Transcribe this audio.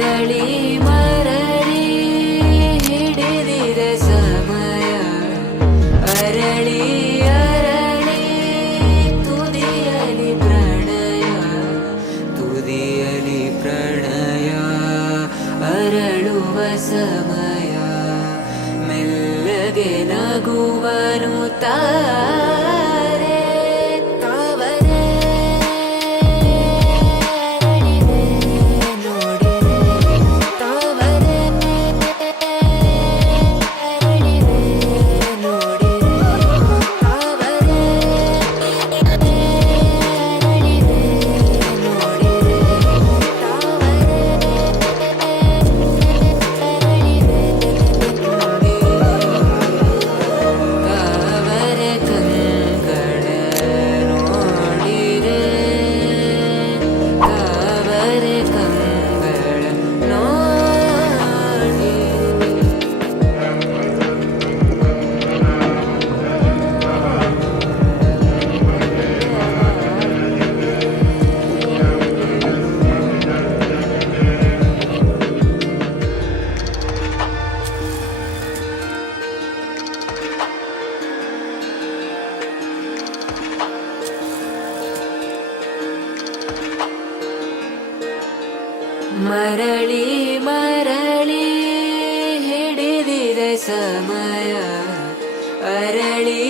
ಮರಳಿ ಮರಳಿ ಹಿಡಿದಿದೆ ಸಮಯ ಅರಳಿ ಅರಳಿ ತುದಿಯಲಿ ಪ್ರಣಯ ತುದಿಯಲಿ ಪ್ರಣಯ ಅರಳುವ ಸಮಯ ಮೆಲ್ಲಗೆ ನಗುವನು ತಾರೆ ತಾವರೆ ಅರಳಿದೆ ನೋಡಿರೆ ತಾವರೆ ಅರಳಿದೆ ನೋಡಿರೆ ತಾವರೆ ಅರಳಿದೆ ನೋಡಿರೆ ತಾವರೆ ಕಂಗಳ ನೋಡಿರೆ ತಾವರೆ ಕಂಗಳ ನೋಡಿ ಮರಳಿ ಮರಳಿ ಹಿಡಿದಿದೆ ಸಮಯ ಅರಳಿ